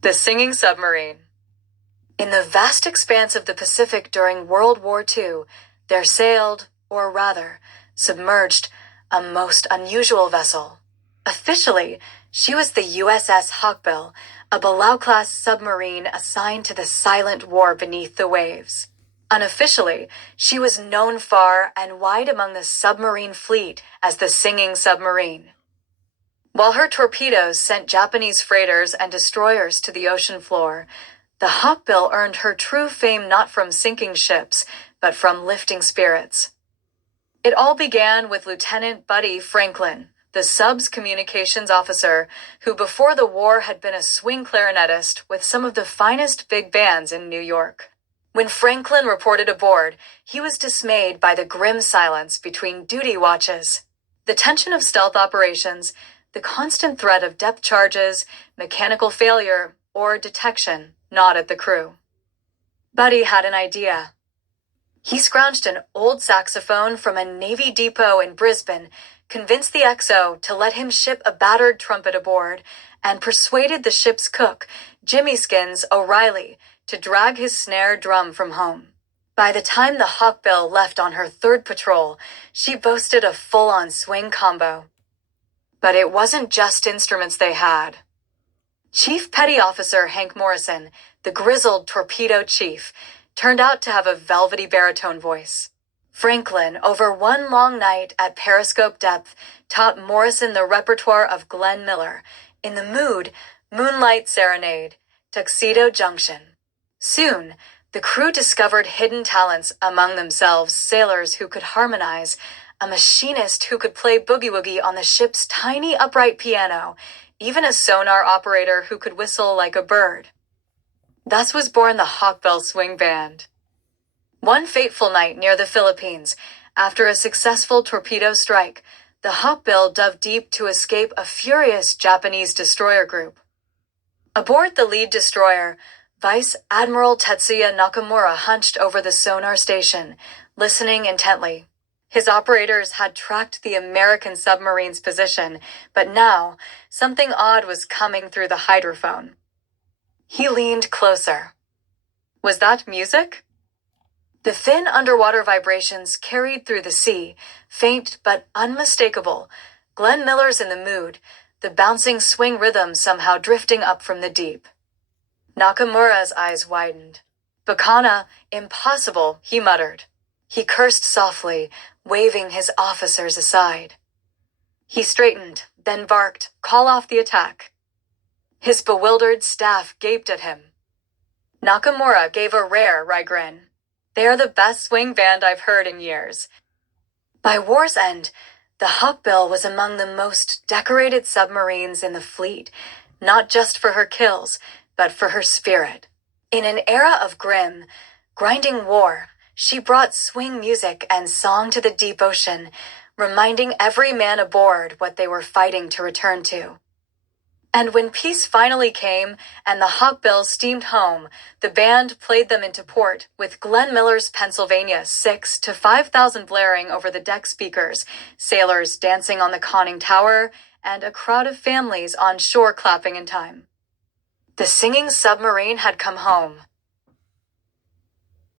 The Singing Submarine. In the vast expanse of the Pacific during World War II, there sailed, or rather, submerged, a most unusual vessel. Officially, she was the USS Hawkbill, a Below-class submarine assigned to the silent war beneath the waves. Unofficially, she was known far and wide among the submarine fleet as the Singing Submarine. While her torpedoes sent Japanese freighters and destroyers to the ocean floor, the Hawkbill earned her true fame not from sinking ships, but from lifting spirits. It all began with Lieutenant Buddy Franklin, the sub's communications officer, who before the war had been a swing clarinetist with some of the finest big bands in New York. When Franklin reported aboard, he was dismayed by the grim silence between duty watches. The tension of stealth operations, the constant threat of depth charges, mechanical failure, or detection gnawed at the crew. Buddy had an idea. He scrounged an old saxophone from a Navy depot in Brisbane, convinced the XO to let him ship a battered trumpet aboard, and persuaded the ship's cook, Jimmy Skins O'Reilly, to drag his snare drum from home. By the time the Hawkbill left on her third patrol, she boasted a full-on swing combo. But it wasn't just instruments they had. Chief Petty Officer Hank Morrison, the grizzled torpedo chief, turned out to have a velvety baritone voice. Franklin, over one long night at periscope depth, taught Morrison the repertoire of Glenn Miller, In the Mood, Moonlight Serenade, Tuxedo Junction. Soon, the crew discovered hidden talents among themselves, sailors who could harmonize, a machinist who could play boogie-woogie on the ship's tiny upright piano, even a sonar operator who could whistle like a bird. Thus was born the Hawkbill Swing Band. One fateful night near the Philippines, after a successful torpedo strike, the Hawkbill dove deep to escape a furious Japanese destroyer group. Aboard the lead destroyer, Vice Admiral Tetsuya Nakamura hunched over the sonar station, listening intently. His operators had tracked the American submarine's position, but now, something odd was coming through the hydrophone. He leaned closer. Was that music? The thin underwater vibrations carried through the sea, faint but unmistakable. Glenn Miller's In the Mood, the bouncing swing rhythm somehow drifting up from the deep. Nakamura's eyes widened. Bacana, impossible, he muttered. He cursed softly, waving his officers aside. He straightened, then barked, "Call off the attack." His bewildered staff gaped at him. Nakamura gave a rare wry grin. "They are the best swing band I've heard in years." By war's end, the Hawkbill was among the most decorated submarines in the fleet, not just for her kills, but for her spirit. In an era of grim, grinding war, she brought swing music and song to the deep ocean, reminding every man aboard what they were fighting to return to. And when peace finally came and the Hawkbill steamed home, the band played them into port, with Glenn Miller's Pennsylvania 6 to 5,000 blaring over the deck speakers, sailors dancing on the conning tower, and a crowd of families on shore clapping in time. The Singing Submarine had come home.